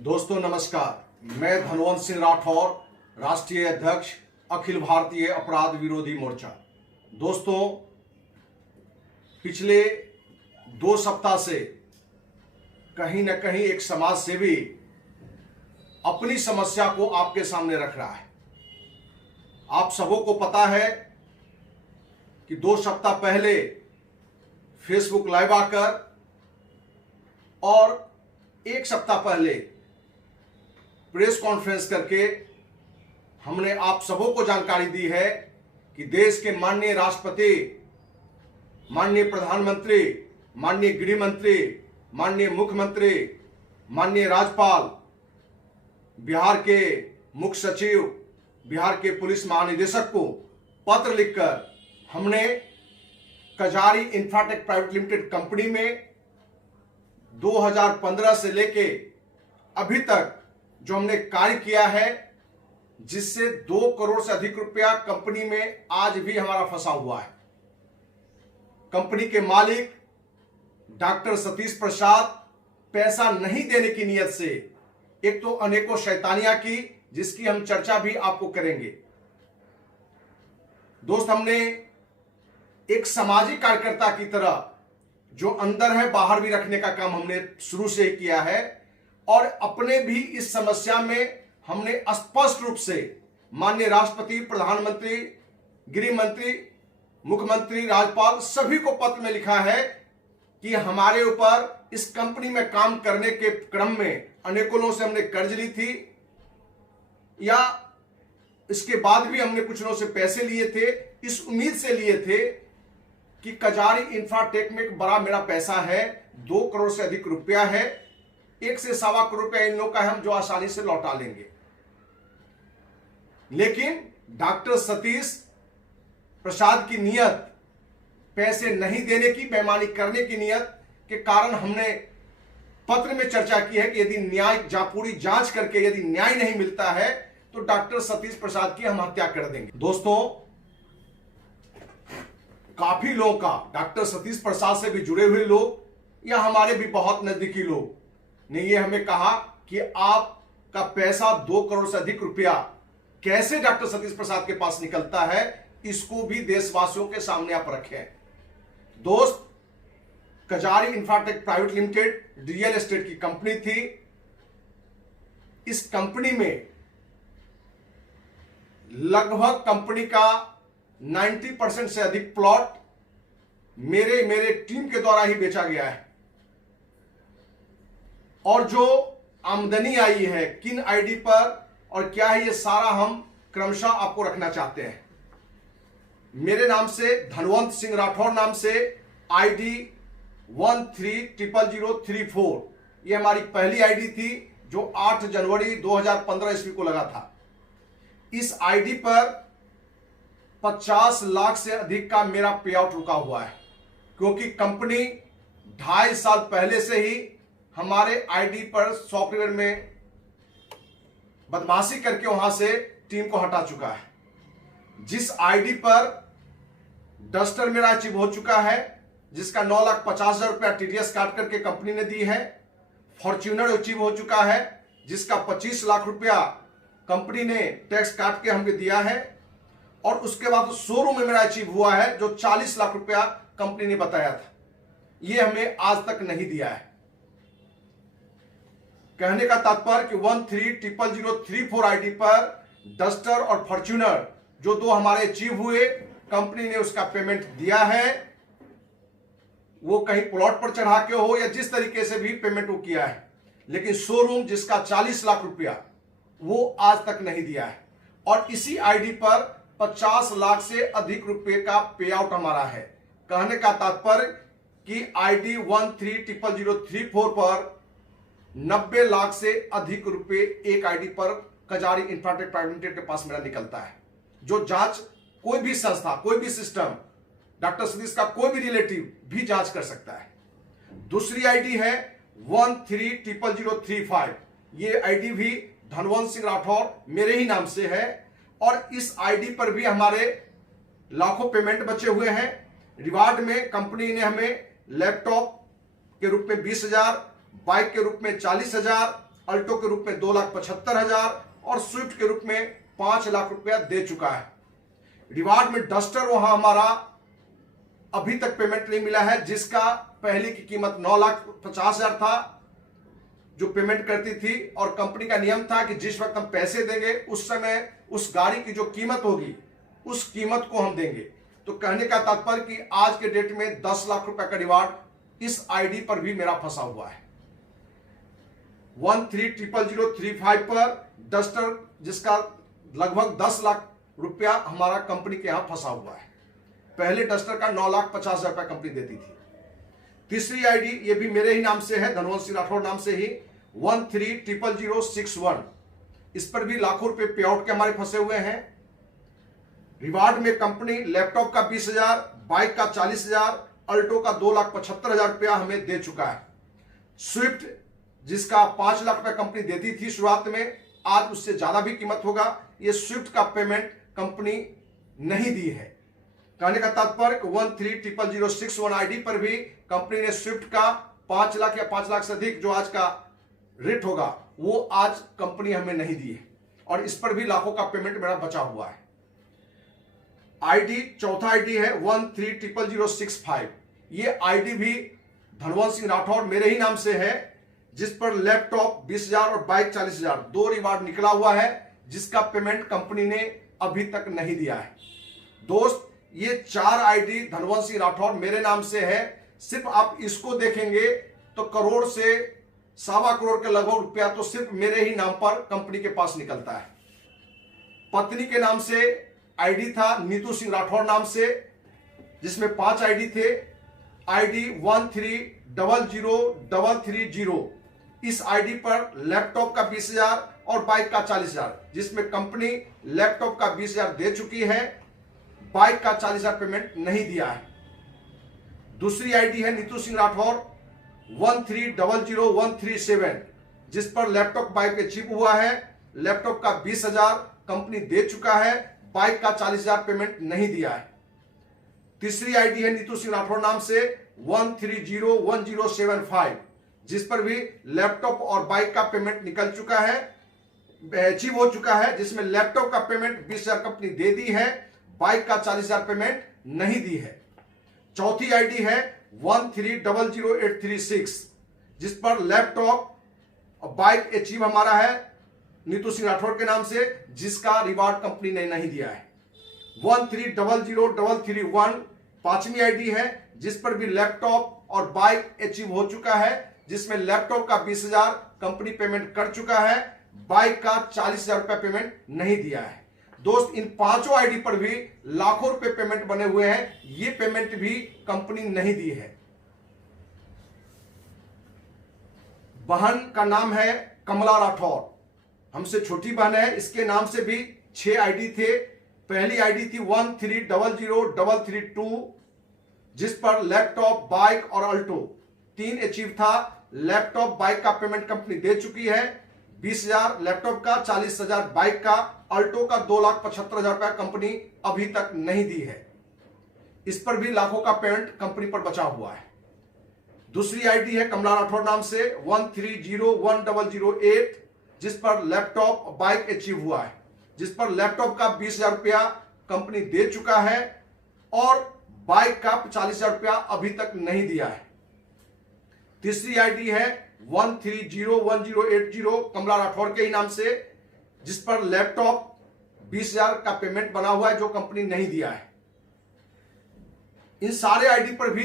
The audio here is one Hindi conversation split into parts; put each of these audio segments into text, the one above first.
दोस्तों नमस्कार, मैं धनवंत सिंह राठौर, राष्ट्रीय अध्यक्ष अखिल भारतीय अपराध विरोधी मोर्चा। दोस्तों, पिछले 2 सप्ताह से कहीं न कहीं एक समाज सेवी अपनी समस्या को आपके सामने रख रहा है। आप सबों को पता है कि 2 सप्ताह पहले फेसबुक लाइव आकर और 1 सप्ताह पहले प्रेस कॉन्फ्रेंस करके हमने आप सबों को जानकारी दी है कि देश के माननीय राष्ट्रपति, माननीय प्रधानमंत्री, माननीय गृह मंत्री, माननीय मुख्यमंत्री, माननीय राज्यपाल, बिहार के मुख्य सचिव, बिहार के पुलिस महानिदेशक को पत्र लिखकर हमने कजारी इंफ्राटेक प्राइवेट लिमिटेड कंपनी में 2015 से लेके अभी तक जो हमने कार्य किया है, जिससे 2 करोड़ से अधिक रुपया कंपनी में आज भी हमारा फंसा हुआ है। कंपनी के मालिक डॉक्टर सतीश प्रसाद पैसा नहीं देने की नियत से एक तो अनेकों शैतानियां की, जिसकी हम चर्चा भी आपको करेंगे। दोस्त, हमने एक सामाजिक कार्यकर्ता की तरह जो अंदर है बाहर भी रखने का काम हमने शुरू से ही किया है, और अपने भी इस समस्या में हमने स्पष्ट रूप से माननीय राष्ट्रपति, प्रधानमंत्री, गृह मंत्री, मुख्यमंत्री, राज्यपाल सभी को पत्र में लिखा है कि हमारे ऊपर इस कंपनी में काम करने के क्रम में अनेकों लोगों से हमने कर्ज ली थी, या इसके बाद भी हमने कुछ लोगों से पैसे लिए थे, इस उम्मीद से लिए थे कि कजारी इंफ्राटेक में एक बड़ा मेरा पैसा है, 2 करोड़ से अधिक रुपया है, 1 से 1.25 करोड़ रुपया इन लोगों का हम जो आसानी से लौटा लेंगे। लेकिन डॉक्टर सतीश प्रसाद की नियत पैसे नहीं देने की, बेईमानी करने की नियत के कारण हमने पत्र में चर्चा की है कि यदि न्याय पूरी जांच करके यदि न्याय नहीं मिलता है तो डॉक्टर सतीश प्रसाद की हम हत्या कर देंगे। दोस्तों, काफी लोगों का, डॉक्टर सतीश प्रसाद से भी जुड़े हुए लोग या हमारे भी बहुत नजदीकी लोग ने ये हमें कहा कि आपका पैसा 2 करोड़ से अधिक रुपया कैसे डॉक्टर सतीश प्रसाद के पास निकलता है, इसको भी देशवासियों के सामने आप रखें। दोस्त, Kajari infratech private limited real estate की कंपनी थी। इस कंपनी में लगभग कंपनी का 90% से अधिक प्लॉट मेरे टीम के द्वारा ही बेचा गया है, और जो आमदनी आई है किन आईडी पर और क्या है, ये सारा हम क्रमशः आपको रखना चाहते हैं। मेरे नाम से, धनवंत सिंह राठौर नाम से आईडी 13000034, ये हमारी पहली आईडी थी जो 8 जनवरी 2015 ईस्वी को लगा था। इस आईडी पर 50 लाख से अधिक का मेरा पे आउट रुका हुआ है, क्योंकि कंपनी 2.5 साल पहले से ही हमारे आईडी पर सॉफ्टवेयर में बदमाशी करके वहां से टीम को हटा चुका है। जिस आईडी पर डस्टर मेरा अचीव हो चुका है, जिसका 9,50,000 रुपया टीडीएस काट करके कंपनी ने दी है, फॉर्च्यूनर अचीव हो चुका है जिसका 25 लाख रुपया कंपनी ने टैक्स काट के हमको दिया है, और उसके बाद शोरूम में मेरा अचीव हुआ है जो 40 लाख रुपया कंपनी ने बताया था, ये हमें आज तक नहीं दिया है। कहने का तात्पर्य कि 13000034 आईडी पर डस्टर और फॉर्च्यूनर जो 2 हमारे अचीव हुए, कंपनी ने उसका पेमेंट दिया है। वो कहीं प्लॉट पर चढ़ा के हो या जिस तरीके से भी पेमेंट वो किया है, लेकिन शोरूम जिसका 40 लाख रुपया वो आज तक नहीं दिया है, और इसी आईडी पर 50 लाख से अधिक रुपए का पे आउट हमारा है। कहने का तात्पर्य कि आईडी 130034 पर 90 लाख से अधिक रुपए एक आईडी पर कजारी इंफ्राटेक प्राइवेट लिमिटेड के पास मेरा निकलता है, जो जांच कोई भी संस्था, कोई भी सिस्टम, डॉक्टर सतीश का कोई भी रिलेटिव भी जांच कर सकता है। दूसरी आईडी है 130035, ये आईडी भी धनवंत सिंह राठौर मेरे ही नाम से है, और इस आईडी पर भी हमारे लाखों पेमेंट बचे हुए हैं। रिवार्ड में कंपनी ने हमें लैपटॉप के रूप में 20,000, बाइक के रूप में 40,000 अल्टो के रूप में 2,75,000 और स्विफ्ट के रूप में 5 लाख रुपया दे चुका है। रिवार्ड में डस्टर वहां हमारा अभी तक पेमेंट नहीं मिला है, जिसका पहले की कीमत 9,50,000 था जो पेमेंट करती थी, और कंपनी का नियम था कि जिस वक्त हम पैसे देंगे उस समय उस गाड़ी की जो कीमत होगी उस कीमत को हम देंगे। तो कहने का तात्पर्य कि आज के डेट में 10 लाख रुपए का रिवार्ड इस आईडी पर भी मेरा फंसा हुआ है। 13000035 पर डस्टर जिसका लगभग 10 लाख रुपया हमारा कंपनी के यहां फंसा हुआ है। पहले डस्टर का 9,50,000 रुपया कंपनी देती थी। तीसरी आईडी ये भी मेरे ही नाम से है, धनवंत सिंह राठौर नाम से ही, 13000061। इस पर भी लाखों रुपए पे आउट के हमारे फंसे हुए हैं। रिवार्ड में कंपनी लैपटॉप का 20,000, बाइक का 40,000, अल्टो का 2,75,000 रुपया हमें दे चुका है। स्विफ्ट जिसका 5 लाख रुपया कंपनी देती थी शुरुआत में, आज उससे ज्यादा भी कीमत होगा। ये स्विफ्ट का पेमेंट कंपनी नहीं दी है। कहने का तात्पर्य 13000061 आईडी पर भी कंपनी ने स्विफ्ट का 5 लाख या 5 लाख से अधिक जो आज का रेट होगा वो आज कंपनी हमें नहीं दी है, और इस पर भी लाखों का पेमेंट मेरा बचा हुआ है। आईडी चौथा आईडी है 130065। ये आईडी भी धनवंत सिंह राठौर मेरे ही नाम से है, जिस पर लैपटॉप 20,000 और बाइक 40,000 दो रिवार्ड निकला हुआ है, जिसका पेमेंट कंपनी ने अभी तक नहीं दिया है। दोस्त, ये 4 आईडी धनवंत सिंह राठौर मेरे नाम से है। सिर्फ आप इसको देखेंगे तो करोड़ से 1.25 करोड़ के लगभग रुपया तो सिर्फ मेरे ही नाम पर कंपनी के पास निकलता है। पत्नी के नाम से आईडी था नीतू सिंह राठौर नाम से, जिसमें 5 आईडी थे। आईडी 13000330। इस आईडी पर लैपटॉप का 20,000 और बाइक का 40,000, जिसमें कंपनी लैपटॉप का 20,000 दे चुकी है, बाइक का 40,000 पेमेंट नहीं दिया है। दूसरी आईडी है नीतू सिंह राठौर 13000137, जिस पर लैपटॉप बाइक पे चिप हुआ है। लैपटॉप का 20,000 कंपनी दे चुका है, बाइक का 40,000 पेमेंट नहीं दिया है। तीसरी आईडी है नीतू सिंह राठौर नाम से 13011075, जिस पर भी लैपटॉप और बाइक का पेमेंट निकल चुका है, अचीव हो चुका है, जिसमें लैपटॉप का पेमेंट 20,000 कंपनी दे दी है, बाइक का 40,000 पेमेंट नहीं दी है। चौथी आईडी है 13000836, जिस पर लैपटॉप और बाइक अचीव हमारा है नीतू सिंह राठौर के नाम से, जिसका रिवार्ड कंपनी ने नहीं दिया है। 13003331 पांचवी आईडी है, जिस पर भी लैपटॉप और बाइक अचीव हो चुका है, जिसमें लैपटॉप का 20,000 कंपनी पेमेंट कर चुका है, बाइक का 40,000 रुपया पेमेंट नहीं दिया है। दोस्त, इन पांचों आईडी पर भी लाखों रुपए पेमेंट बने हुए हैं, ये पेमेंट भी कंपनी नहीं दी है। बहन का नाम है कमला राठौर, हमसे छोटी बहन है। इसके नाम से भी 6 आईडी थे। पहली आईडी थी 13000332, जिस पर लैपटॉप, बाइक और अल्टो 3 अचीव था। लैपटॉप बाइक का पेमेंट कंपनी दे चुकी है, 20,000 लैपटॉप का, 40,000 बाइक का, अल्टो का 2,75,000 रुपया कंपनी अभी तक नहीं दी है। इस पर भी लाखों का पेमेंट कंपनी पर बचा हुआ है। दूसरी आईडी है कमला राठौर नाम से 130108, जिस पर लैपटॉप बाइक अचीव हुआ है, जिस पर लैपटॉप का 20,000 रुपया कंपनी दे चुका है और बाइक का 40,000 रुपया अभी तक नहीं दिया है। तीसरी आईडी है 13011080 कमला राठौर के ही नाम से, जिस पर लैपटॉप 20,000 का पेमेंट बना हुआ है, जो कंपनी नहीं दिया है। इन सारे आईडी पर भी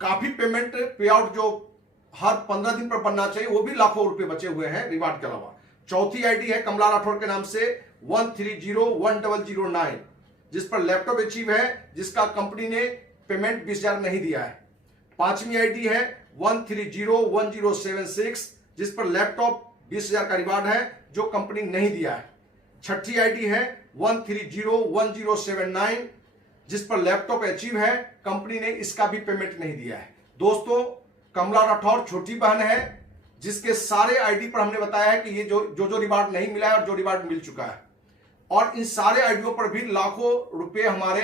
काफी पेमेंट पे आउट जो हर 15 दिन पर बनना चाहिए, वो भी लाखों रुपए बचे हुए हैं रिवार्ड के अलावा। चौथी आईडी है कमला राठौर के नाम से 13010009, जिस पर लैपटॉप अचीव है, जिसका कंपनी ने पेमेंट 20,000 नहीं दिया है। पांचवी आईडी है 13011076, जिस पर लैपटॉप 20,000 का रिवार्ड है, जो कंपनी नहीं दिया है। छठी आईडी है 13011079, जिस पर लैपटॉप अचीव है, कंपनी ने इसका भी पेमेंट नहीं दिया है। दोस्तों, कमला राठौर छोटी बहन है, जिसके सारे आईडी पर हमने बताया है कि ये जो रिवार्ड नहीं मिला है और जो रिवार्ड मिल चुका है, और इन सारे आईडियों पर भी लाखों रुपए हमारे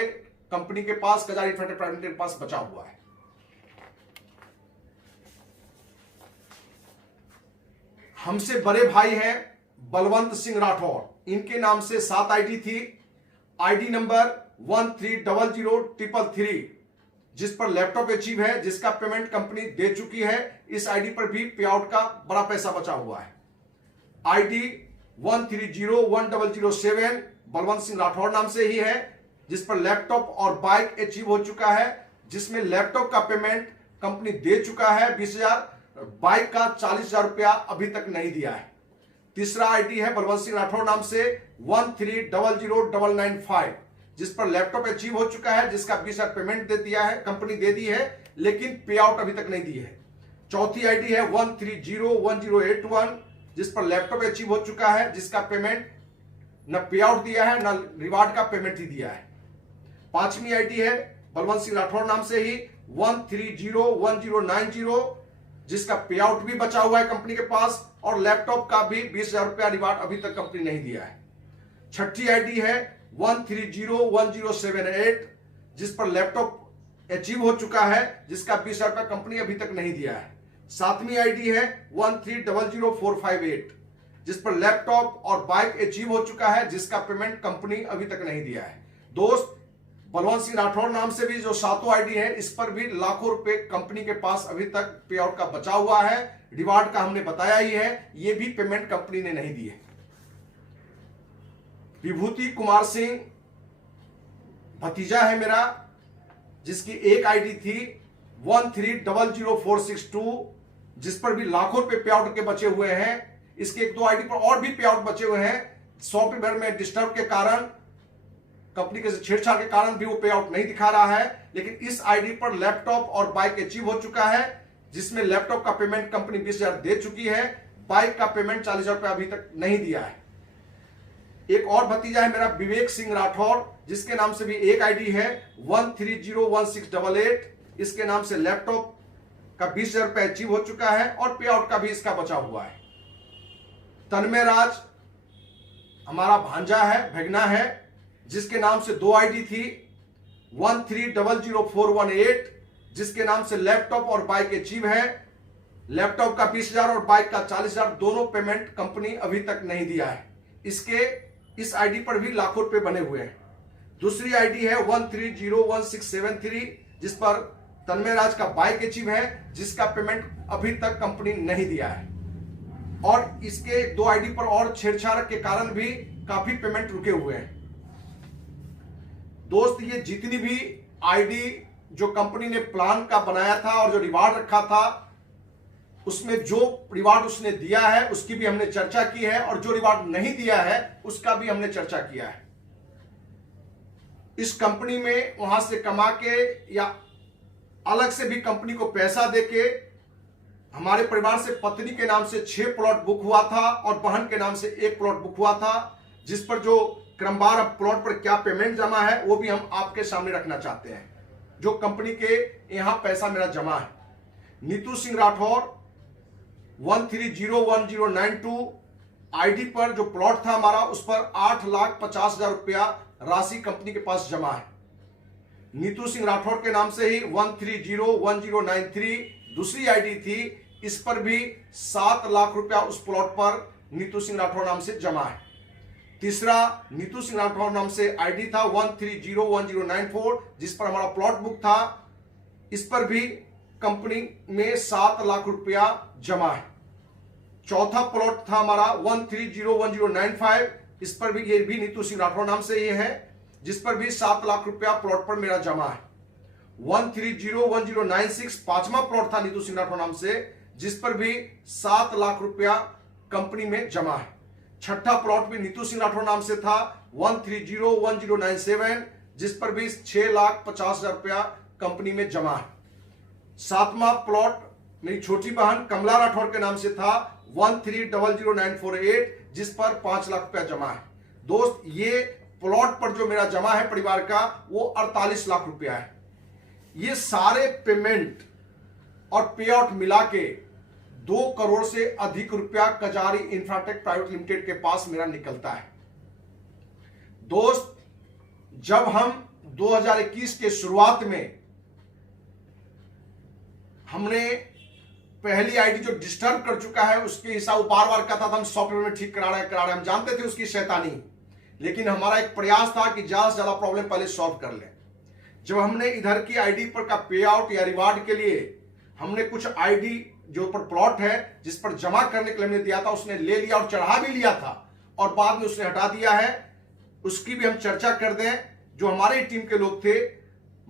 कंपनी के पास, कजारी प्राइवेट के पास बचा हुआ है। हमसे बड़े भाई हैं बलवंत सिंह राठौर, इनके नाम से 7 आईडी थी। आईडी नंबर 130033, जिस पर लैपटॉप अचीव है, जिसका पेमेंट कंपनी दे चुकी है। इस आईडी पर भी पे आउट का बड़ा पैसा बचा हुआ है। आईडी 130107 बलवंत सिंह राठौर नाम से ही है, जिस पर लैपटॉप और बाइक अचीव हो चुका है, जिसमें लैपटॉप का पेमेंट कंपनी दे चुका है 20,000, बाइक का 40,000 रुपया अभी तक नहीं दिया है। तीसरा आईडी है बलवंत सिंह राठौर नाम से 13000995, जिस पर लैपटॉप अचीव हो चुका है, जिसका 20,000 पेमेंट दे दिया है, कंपनी दे दी है, लेकिन पे आउट अभी तक नहीं दी है। चौथी आईडी है 13011081, जिस पर लैपटॉप अचीव हो चुका है, जिसका पेमेंट न पे आउट दिया है न रिवार्ड का पेमेंट ही दिया है। पांचवी आईडी है बलवंत सिंह राठौर नाम से ही 13011090, जिसका पे आउट भी बचा हुआ है कंपनी के पास, और लैपटॉप का भी 20,000 रुपया रिवार्ड अभी तक कंपनी नहीं दिया है। छठी आईडी है 13011078, जिस पर लैपटॉप अचीव हो चुका है, जिसका 20,000 रुपया कंपनी अभी तक नहीं दिया है। सातवीं आईडी है 13000458, जिस पर लैपटॉप और बाइक अचीव हो चुका है, जिसका पेमेंट कंपनी अभी तक नहीं दिया है। दोस्त, बलवंत सिंह राठौर नाम से भी जो 7 आईडी है, इस पर भी लाखों रुपए कंपनी के पास अभी तक पे आउट का बचा हुआ है। रिवार्ड का हमने बताया ही है, ये भी पेमेंट कंपनी ने नहीं दी है। विभूति कुमार सिंह भतीजा है मेरा, जिसकी एक आईडी थी 13000462, जिस पर भी लाखों रुपए पे आउट के बचे हुए हैं। इसके 1-2 आईडी पर और भी पे आउट बचे हुए हैं। सॉफ्टवेयर में डिस्टर्ब के कारण, कंपनी के छेड़छाड़ के कारण भी वो पे आउट नहीं दिखा रहा है। लेकिन इस आईडी पर लैपटॉप और बाइक अचीव हो चुका है, जिसमें लैपटॉप का पेमेंट कंपनी 20,000 दे चुकी है, बाइक का पेमेंट 40,000 रुपया अभी तक नहीं दिया है। एक और भतीजा है मेरा विवेक सिंह राठौर, जिसके नाम से भी एक आईडी है 13011688, इसके नाम से लैपटॉप का 20,000 रुपया अचीव हो चुका है और पे आउट का भी इसका बचा हुआ है। तन्मय राज हमारा भांजा है, भगना है, जिसके नाम से 2 आईडी थी 13000418, जिसके नाम से लैपटॉप और बाइक अचीव है। लैपटॉप का 20,000 और बाइक का 40,000 दोनों पेमेंट कंपनी अभी तक नहीं दिया है। इस आईडी पर भी लाखों रुपए बने हुए हैं। दूसरी आईडी है 13011673, जिस पर तन्मय राज का बाइक अचीव है, जिसका पेमेंट अभी तक कंपनी नहीं दिया है। और इसके 2 आईडी पर और छेड़छाड़ के कारण भी काफी पेमेंट रुके हुए हैं। दोस्त, ये जितनी भी आईडी जो कंपनी ने प्लान का बनाया था और जो रिवार्ड रखा था, उसमें जो रिवार्ड उसने दिया है उसकी भी हमने चर्चा की है, और जो रिवार्ड नहीं दिया है उसका भी हमने चर्चा किया है। इस कंपनी में वहां से कमा के या अलग से भी कंपनी को पैसा देके हमारे परिवार से पत्नी के नाम से 6 प्लॉट बुक हुआ था और बहन के नाम से 1 प्लॉट बुक हुआ था, जिस पर जो क्रमवार प्लॉट पर क्या पेमेंट जमा है वो भी हम आपके सामने रखना चाहते हैं, जो कंपनी के यहां पैसा मेरा जमा है। नीतू सिंह राठौर 13011092 आईडी पर जो प्लॉट था हमारा, उस पर 8,50,000 रुपया राशि कंपनी के पास जमा है। नीतू सिंह राठौर के नाम से ही 13011093 दूसरी आईडी थी, इस पर भी 7 लाख रुपया उस प्लॉट पर नीतू सिंह राठौर नाम से जमा है। तीसरा नीतू सिंह राठौर नाम से आईडी था 13011094, जिस पर हमारा प्लॉट बुक था, इस पर भी कंपनी में 7 लाख रुपया जमा है। चौथा प्लॉट था हमारा 13011095, इस पर भी, ये भी नीतू सिंह राठौर नाम से ये है, जिस पर भी 7 लाख रुपया प्लॉट पर मेरा जमा है। 13011096 पांचवा प्लॉट था नीतू सिंह राठौर नाम से, जिस पर भी 7 लाख रुपया कंपनी में जमा है। छठा प्लॉट भी नीतू सिंह राठौर नाम से था 13011097, जिस पर भी 6,50,000 रुपया कंपनी में जमा है। सातवां प्लॉट मेरी छोटी बहन कमला राठौर के नाम से था 13000948, जिस पर 5 लाख रुपया जमा है। दोस्त, ये प्लॉट पर जो मेरा जमा है परिवार का, वो 48 लाख रुपया है। ये सारे पेमेंट और पे आउट मिला के 2 करोड़ से अधिक रुपया कजारी इंफ्राटेक प्राइवेट लिमिटेड के पास मेरा निकलता है। दोस्त, जब हम 2021 के शुरुआत में हमने पहली आईडी जो डिस्टर्ब कर चुका है उसके हिसाब बार बार कहता था हम सॉफ्टवेयर में ठीक करा रहे हैं। हम जानते थे उसकी शैतानी, लेकिन हमारा एक प्रयास था कि ज्यादा से ज्यादा प्रॉब्लम पहले सॉल्व कर लें। जब हमने इधर की आईडी पर का पे आउट या रिवार्ड के लिए हमने कुछ आईडी जो ऊपर प्लॉट है जिस पर जमा करने के लिए हमने दिया था, उसने ले लिया और चढ़ा भी लिया था और बाद में उसने हटा दिया है, उसकी भी हम चर्चा कर दें। जो हमारे टीम के लोग थे,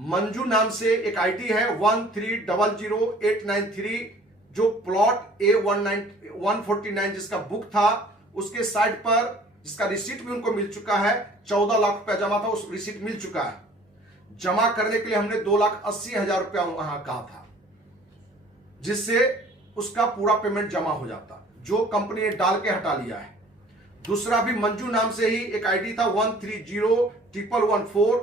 मंजू नाम से एक आईडी है 1300893, जो प्लॉट A149 जिसका बुक था, उसके साइट पर जिसका रिसीट भी उनको मिल चुका है, 14 लाख रुपया जमा था, उस रिसीट मिल चुका है। जमा करने के लिए हमने 2,80,000 रुपया वहां कहा था, जिससे उसका पूरा पेमेंट जमा हो जाता, जो कंपनी ने डाल के हटा लिया है। दूसरा भी मंजू नाम से ही एक आईडी था 1301114,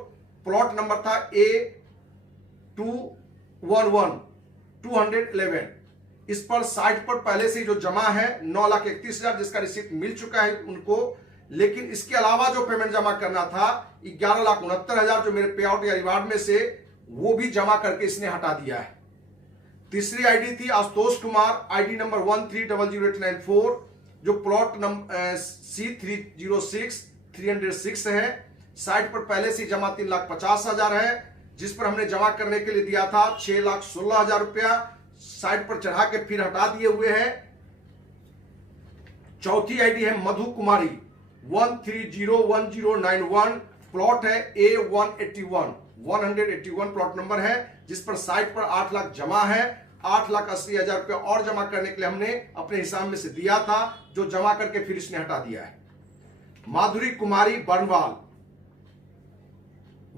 प्लॉट नंबर था A211 इस पर साइट पर पहले से ही जो जमा है 9,31,000 जिसका रिसीट मिल चुका है उनको। लेकिन इसके अलावा जो पेमेंट जमा करना था 11,69,000 जो मेरे पे आउट या रिवार्ड में से, वो भी जमा करके इसने हटा दिया है। तीसरी आईडी थी आशुतोष कुमार, आईडी नंबर 1300894, जो प्लॉट नंबर C306306 है। साइट पर पहले से जमा 3,50,000 है, जिस पर हमने जमा करने के लिए दिया था 6,16,000 रुपया, साइट पर चढ़ा के फिर हटा दिए हुए हैं। चौथी आईडी है मधु कुमारी 1301091, प्लॉट है A181 प्लॉट नंबर है, जिस पर साइट पर 8 लाख जमा है। 8,80,000 रुपया और जमा करने के लिए हमने अपने हिसाब में से दिया था, जो जमा करके फिर इसने हटा दिया है। Madhuri Kumari Barnwal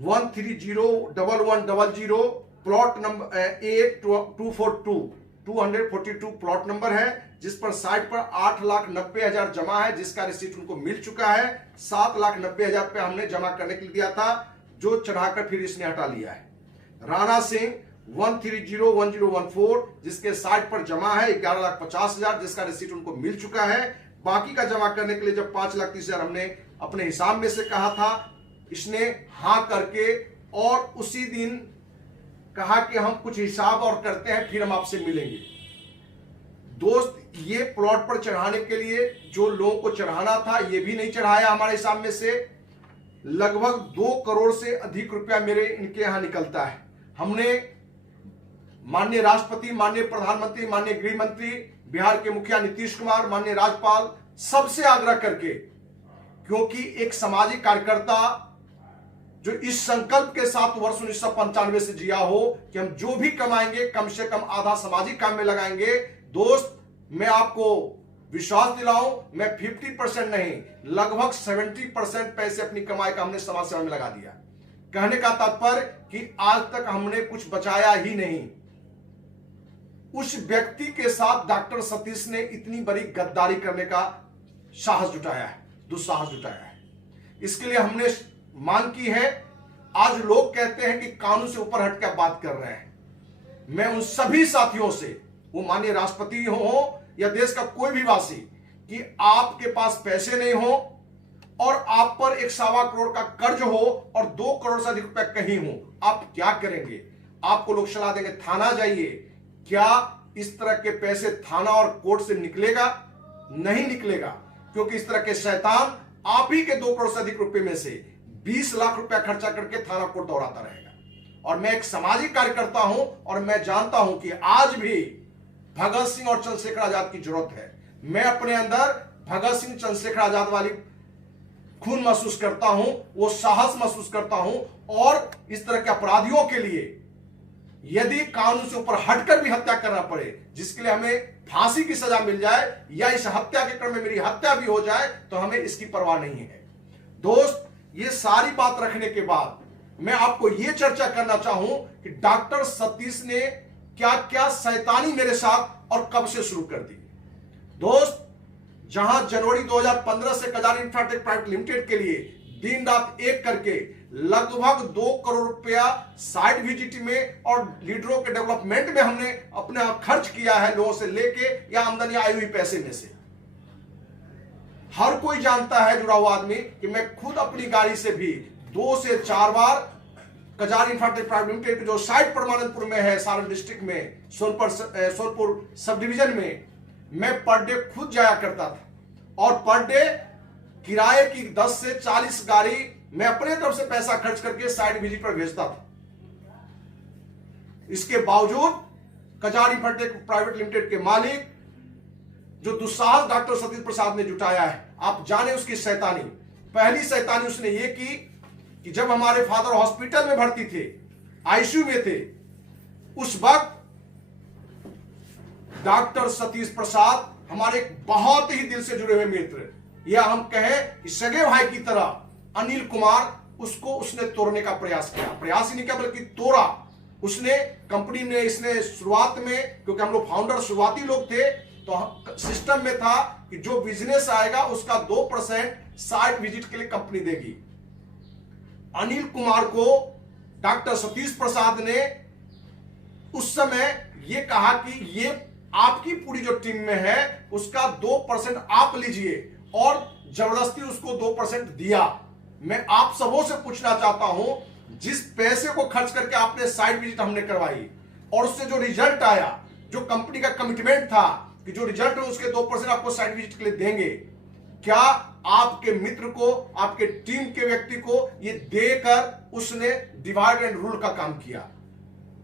1301100, plot number A242 plot number है, जिस पर साइट पर 8,90,000 जमा है, जिसका रिसीट उनको मिल चुका है। 7,90,000 रुपया हमने जमा करने के लिए दिया था, जो चढ़ाकर फिर इसने हटा लिया है। राणा सिंह 1301014, जिसके साइट पर जमा है 11,50,000, जिसका रिसीट उनको मिल चुका है। बाकी का जमा करने के लिए जब 5,30,000 हमने अपने हिसाब में से कहा था, इसने हां करके और उसी दिन कहा कि हम कुछ हिसाब और करते हैं, फिर हम आपसे मिलेंगे। दोस्त, ये प्लॉट पर चढ़ाने के लिए जो लोगों को चढ़ाना था, ये भी नहीं चढ़ाया हमारे हिसाब में से। लगभग 2 करोड़ से अधिक रुपया मेरे इनके यहां निकलता है। हमने माननीय राष्ट्रपति, माननीय प्रधानमंत्री, माननीय गृह मंत्री, बिहार के मुखिया नीतीश कुमार, माननीय राज्यपाल, सबसे आग्रह करके, क्योंकि एक सामाजिक कार्यकर्ता जो इस संकल्प के साथ वर्ष 1995 से जिया हो कि हम जो भी कमाएंगे कम से कम आधा सामाजिक काम में लगाएंगे। दोस्त, मैं आपको विश्वास दिलाऊं, मैं 50% नहीं, लगभग 70% पैसे अपनी कमाई का हमने समाज सेवा में लगा दिया। कहने का तात्पर्य कि आज तक हमने कुछ बचाया ही नहीं। उस व्यक्ति के साथ डॉक्टर सतीश ने इतनी बड़ी गद्दारी करने का साहस जुटाया है, दुस्साहस जुटाया है। इसके लिए हमने मांग की है। आज लोग कहते हैं कि कानून से ऊपर हटकर बात कर रहे हैं। मैं उन सभी साथियों से, वो माननीय राष्ट्रपति हो या देश का कोई भी वासी, कि आपके पास पैसे नहीं हो और आप पर 1.25 करोड़ का कर्ज हो और 2 करोड़ से अधिक रुपया कहीं हो, आप क्या करेंगे? आपको लोग सलाह देंगे थाना जाइए। क्या इस तरह के पैसे थाना और कोर्ट से निकलेगा? नहीं निकलेगा, क्योंकि इस तरह के शैतान आप ही के 2 करोड़ से अधिक रुपए में से 20 लाख रुपया खर्चा करके थाना कोर्ट दौड़ाता रहेगा। और मैं एक सामाजिक कार्यकर्ता हूं और मैं जानता हूं कि आज भी भगत सिंह और चंद्रशेखर आजाद की जरूरत है। मैं अपने अंदर भगत सिंह, चंद्रशेखर आजाद वाली खून महसूस करता हूं, वो साहस महसूस करता हूं। और इस तरह के अपराधियों के लिए यदि कानून से ऊपर हटकर भी हत्या करना पड़े, जिसके लिए हमें फांसी की सजा मिल जाए या इस हत्या के क्रम में मेरी हत्या भी हो जाए, तो हमें इसकी परवाह नहीं है। दोस्त, ये सारी बात रखने के बाद मैं आपको यह चर्चा करना चाहूं कि डॉक्टर सतीश ने क्या क्या शैतानी मेरे साथ और कब से शुरू कर दी। दोस्त, जहां जनवरी 2015 से कजारी इंफ्राटेक प्राइवेट लिमिटेड के लिए दिन रात एक करके लगभग 2 करोड़ रुपया साइट विजिट में और लीडरों के डेवलपमेंट में हमने अपने खर्च किया है, लोगों से लेके या आमदनी आई हुई पैसे में से। हर कोई जानता है जुड़ा हुआ आदमी कि मैं खुद अपनी गाड़ी से भी 2 से 4 बार कजारी इंफ्राटेक प्राइवेट लिमिटेड जो साइट परमानंदपुर में है, सारण डिस्ट्रिक्ट में, सोनपुर सब डिवीजन में, मैं पर डे खुद जाया करता था और पर डे किराए की 10 से 40 गाड़ी मैं अपने तरफ से पैसा खर्च करके साइट विजिट पर भेजता था। इसके बावजूद कजारी इंफ्राटेक प्राइवेट लिमिटेड के मालिक जो दुस्साहस डॉक्टर सतीश प्रसाद ने जुटाया है, आप जाने उसकी शैतानी। पहली शैतानी उसने ये की कि जब हमारे फादर हॉस्पिटल में भर्ती थे, आईसीयू में थे, उस वक्त डॉक्टर सतीश प्रसाद हमारे बहुत ही दिल से जुड़े हुए मित्र, या हम कहें कि सगे भाई की तरह अनिल कुमार, उसको उसने तोड़ने का प्रयास किया। प्रयास ही नहीं किया बल्कि तोड़ा उसने। कंपनी ने इसने शुरुआत में, क्योंकि हम लोग फाउंडर शुरुआती लोग थे, तो सिस्टम में था कि जो बिजनेस आएगा उसका 2% साइट विजिट के लिए कंपनी देगी। अनिल कुमार को डॉक्टर सतीश प्रसाद ने उस समय यह कहा कि ये आपकी पूरी जो टीम में है उसका 2% आप लीजिए, और जबरदस्ती उसको 2% दिया। मैं आप सबों से पूछना चाहता हूं, जिस पैसे को खर्च करके आपने साइट विजिट हमने करवाई और उससे जो रिजल्ट आया, जो कंपनी का कमिटमेंट था कि जो रिजल्ट है उसके 2% आपको साइट विजिट के लिए देंगे, क्या आपके मित्र को, आपके टीम के व्यक्ति को ये देकर उसने डिवाइड एंड रूल का काम किया?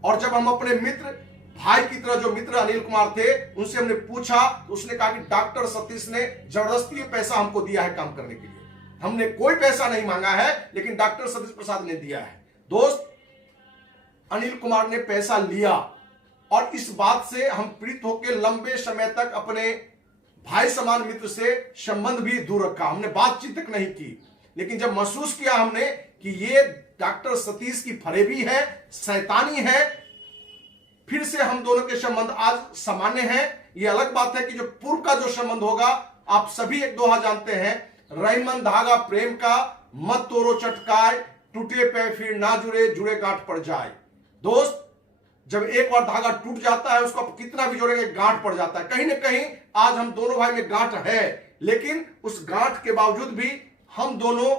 और जब हम अपने मित्र भाई की तरह जो मित्र अनिल कुमार थे उनसे हमने पूछा, तो उसने कहा कि डॉक्टर सतीश ने जबरदस्ती पैसा हमको दिया है काम करने के लिए, हमने कोई पैसा नहीं मांगा है, लेकिन डॉक्टर सतीश प्रसाद ने दिया है। दोस्त, अनिल कुमार ने पैसा लिया और इस बात से हम पीड़ित होकर लंबे समय तक अपने भाई समान मित्र से संबंध भी दूर रखा, हमने बातचीत तक नहीं की। लेकिन जब महसूस किया हमने कि ये डॉक्टर सतीश की फरेबी है, शैतानी है, फिर से हम दोनों के संबंध आज सामान्य हैं। ये अलग बात है कि जो पूर्व का जो संबंध होगा, आप सभी एक दोहा जानते हैं, रहीमन धागा प्रेम का, मत तोड़ो चटकाए, टूटे पे फिर ना जुड़े, जुड़े गांठ पड़ जाए। दोस्त, जब एक बार धागा टूट जाता है उसको आप कितना भी जोड़ेंगे गांठ पड़ जाता है। कहीं ना कहीं आज हम दोनों भाई में गांठ है, लेकिन उस गांठ के बावजूद भी हम दोनों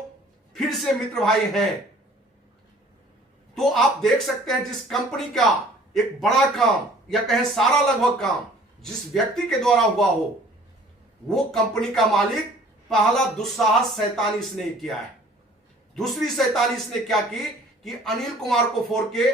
फिर से मित्र भाई हैं। तो आप देख सकते हैं, जिस कंपनी का एक बड़ा काम, या कहें सारा लगभग काम जिस व्यक्ति के द्वारा हुआ हो, वो कंपनी का मालिक पहला दुस्साहस शैतानी इसने किया है। दूसरी शैतानी इसने क्या की कि अनिल कुमार को फोड़ के,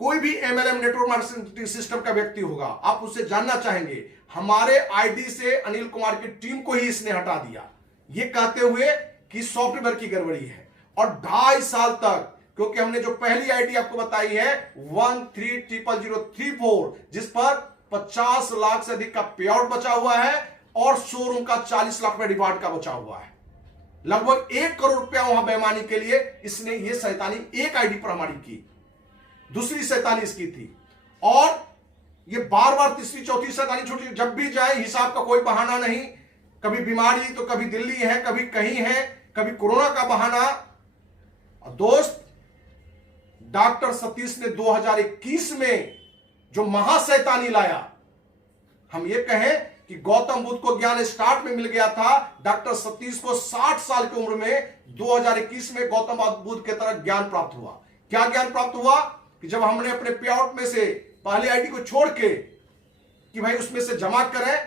कोई भी एमएलएम नेटवर्क मार्केटिंग सिस्टम का व्यक्ति होगा, आप उससे जानना चाहेंगे, हमारे आईडी से अनिल कुमार की टीम को ही इसने हटा दिया, ये कहते हुए कि सॉफ्टवेयर की गड़बड़ी है। और 2.5 साल तक, क्योंकि हमने जो पहली आईडी आपको बताई है 130034, जिस पर 50 लाख से अधिक का पे आउट बचा हुआ है और शोरूम का 40 लाख रुपए रिवार्ड का बचा हुआ है, लगभग 1 करोड़ रुपया वहां बेईमानी के लिए इसने ये शैतानी एक आईडी पर हमारी की। दूसरी शैतानी इसकी थी, और ये बार बार तीसरी चौथी शैतानी छोटी, जब भी जाए हिसाब का कोई बहाना नहीं, कभी बीमारी तो कभी दिल्ली है, कभी कहीं है, कभी कोरोना का बहाना। दोस्त, डॉक्टर सतीश ने 2021 में जो महाशैतानी लाया, हम ये कहें कि गौतम बुद्ध को ज्ञान स्टार्ट में मिल गया था, डॉक्टर सतीश को 60 साल की उम्र में 2021 में गौतम बुद्ध के तरह ज्ञान प्राप्त हुआ। क्या ज्ञान प्राप्त हुआ कि जब हमने अपने पे आउट में से पहले आईडी को छोड़ के कि भाई उसमें से जमा करें,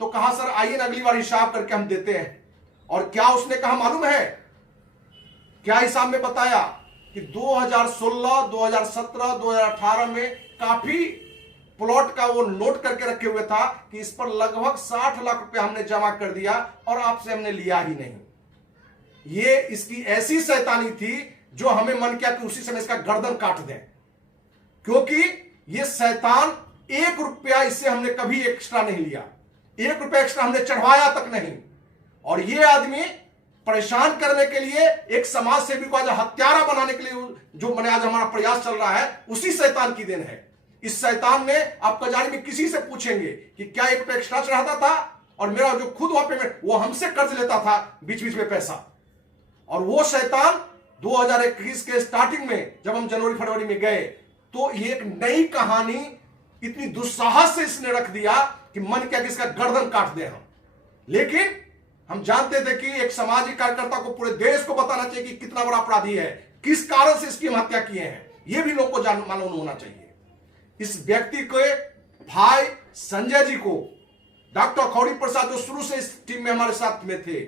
तो कहा सर आइए ना अगली बार हिसाब करके हम देते हैं। और क्या उसने कहा मालूम है? क्या हिसाब में बताया कि 2016, 2017, 2018 में काफी प्लॉट का वो नोट करके रखे हुए था कि इस पर लगभग 60 लाख रुपए हमने जमा कर दिया और आपसे हमने लिया ही नहीं। ये इसकी ऐसी शैतानी थी जो हमें मन किया कि उसी समय इसका गर्दन काट दें, क्योंकि ये शैतान 1 रुपया इससे हमने कभी एक्स्ट्रा नहीं लिया, 1 रुपया एक्स्ट्रा हमने चढ़वाया तक नहीं। और ये आदमी परेशान करने के लिए एक समाज सेवी को आज हत्यारा बनाने के लिए जो मैंने आज हमारा प्रयास चल रहा है, उसी शैतान की देन है। इस शैतान ने, आप कजारी में किसी से पूछेंगे कि क्या 1 रुपया एक्स्ट्रा चढ़ाता था, और मेरा जो खुद हुआ पेमेंट वो हमसे कर्ज लेता था बीच बीच में पैसा। और वो शैतान 2021 के स्टार्टिंग में जब हम जनवरी फरवरी में गए, तो ये एक नई कहानी इतनी दुस्साहस से इसने रख दिया कि मन क्या कि इसका गर्दन काट दे हम। लेकिन हम जानते थे कि एक सामाजिक कार्यकर्ता को पूरे देश को बताना चाहिए कि कितना बड़ा अपराधी है, किस कारण से इसकी हम हत्या किए हैं। यह भी लोग को मालूम होना चाहिए। इस व्यक्ति के भाई संजय जी को, डॉक्टर खौरी प्रसाद जो शुरू से इस टीम में हमारे साथ में थे,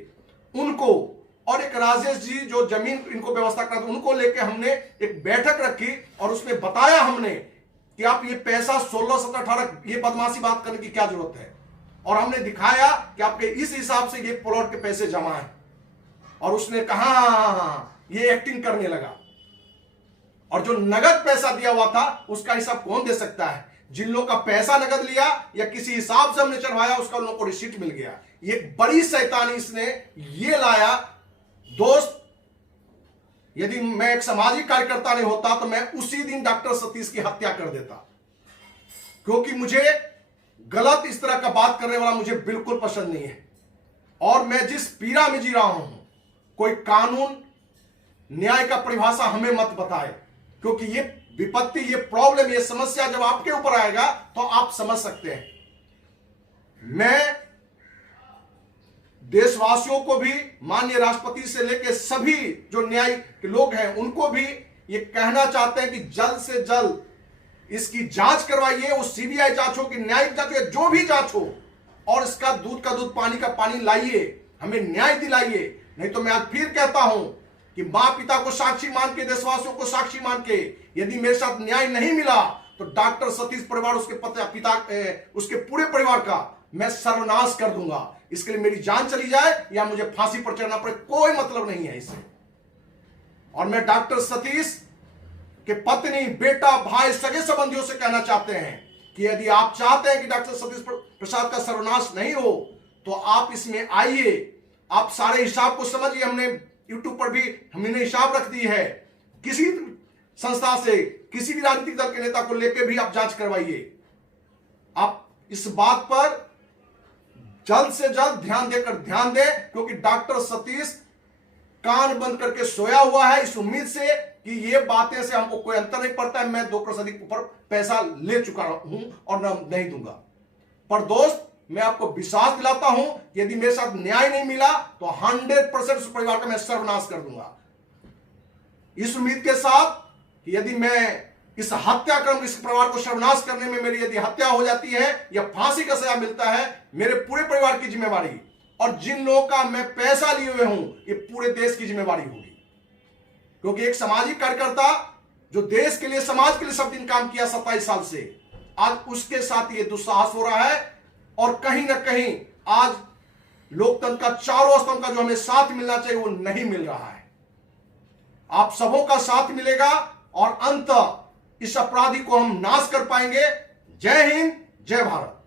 उनको, और एक राजेश जी जो जमीन इनको व्यवस्था करते, उनको लेके हमने एक बैठक रखी और उसमें बताया हमने कि आप ये पैसा 16, 17, 18 ये बदमाशी बात करने की क्या जरूरत है। और हमने दिखाया कि आपके इस हिसाब से ये प्लॉट के पैसे जमा है। और उसने कहा हाँ, ये एक्टिंग करने लगा। और जो नगद पैसा दिया हुआ था उसका हिसाब कौन दे सकता है? जिन लोगों का पैसा नगद लिया या किसी हिसाब से हमने चढ़वाया उसका उन लोगों को रिसीट मिल गया। ये बड़ी शैतानी इसने ये लाया। दोस्त, यदि मैं एक सामाजिक कार्यकर्ता नहीं होता तो मैं उसी दिन डॉक्टर सतीश की हत्या कर देता, क्योंकि मुझे गलत इस तरह का बात करने वाला मुझे बिल्कुल पसंद नहीं है। और मैं जिस पीड़ा में जी रहा हूं, कोई कानून न्याय का परिभाषा हमें मत बताए, क्योंकि ये विपत्ति, ये प्रॉब्लम, ये समस्या जब आपके ऊपर आएगा तो आप समझ सकते हैं। मैं देशवासियों को भी, माननीय राष्ट्रपति से लेकर सभी जो न्याय के लोग हैं उनको भी ये कहना चाहते हैं कि जल्द से जल्द इसकी जांच करवाइए। वो सीबीआई जांच हो कि न्यायिक जांच हो, जो भी जांच हो, और इसका दूध का दूध पानी का पानी लाइए, हमें न्याय दिलाइए। नहीं तो मैं आज फिर कहता हूं कि मां पिता को साक्षी मान के, देशवासियों को साक्षी मान के, यदि मेरे साथ न्याय नहीं मिला तो डॉक्टर सतीश परिवार, उसके पिता, उसके पूरे परिवार का मैं सर्वनाश कर दूंगा। इसके लिए मेरी जान चली जाए या मुझे फांसी पर चढ़ना पड़े, कोई मतलब नहीं है इससे। और मैं डॉक्टर सतीश के पत्नी, बेटा, भाई, सगे संबंधियों से कहना चाहते हैं कि यदि आप चाहते हैं कि डॉक्टर सतीश प्रसाद का सर्वनाश नहीं हो तो आप इसमें आइए। आप सारे हिसाब को समझिए। हमने यूट्यूब पर भी हमने हिसाब रख दी है। किसी संस्था से, किसी भी राजनीतिक दल के नेता को लेकर भी आप जांच करवाइए। आप इस बात पर जल्द से जल्द ध्यान दें, क्योंकि डॉक्टर सतीश कान बंद करके सोया हुआ है इस उम्मीद से कि ये बातें से हमको कोई अंतर नहीं पड़ता है। मैं 2 करोड़ से अधिक ऊपर पैसा ले चुका हूं और नहीं दूंगा। पर दोस्त, मैं आपको विश्वास दिलाता हूं, यदि मेरे साथ न्याय नहीं मिला तो 100% उस परिवार का मैं सर्वनाश कर दूंगा। इस उम्मीद के साथ कि यदि मैं इस हत्याक्रम, इस परिवार को सर्वनाश करने में मेरी यदि हत्या हो जाती है या फांसी का सजा मिलता है, मेरे पूरे परिवार की जिम्मेवारी, और जिन लोगों का मैं पैसा लिए हुए हूं, ये पूरे देश की जिम्मेवारी होगी। क्योंकि एक सामाजिक कार्यकर्ता जो देश के लिए, समाज के लिए सब दिन काम किया 27 साल से, आज उसके साथ ये दुस्साहस हो रहा है। और कहीं ना कहीं आज लोकतंत्र का चारों स्तंभ का जो हमें साथ मिलना चाहिए वो नहीं मिल रहा है। आप सबों का साथ मिलेगा और अंत इस अपराधी को हम नाश कर पाएंगे। जय हिंद, जय भारत।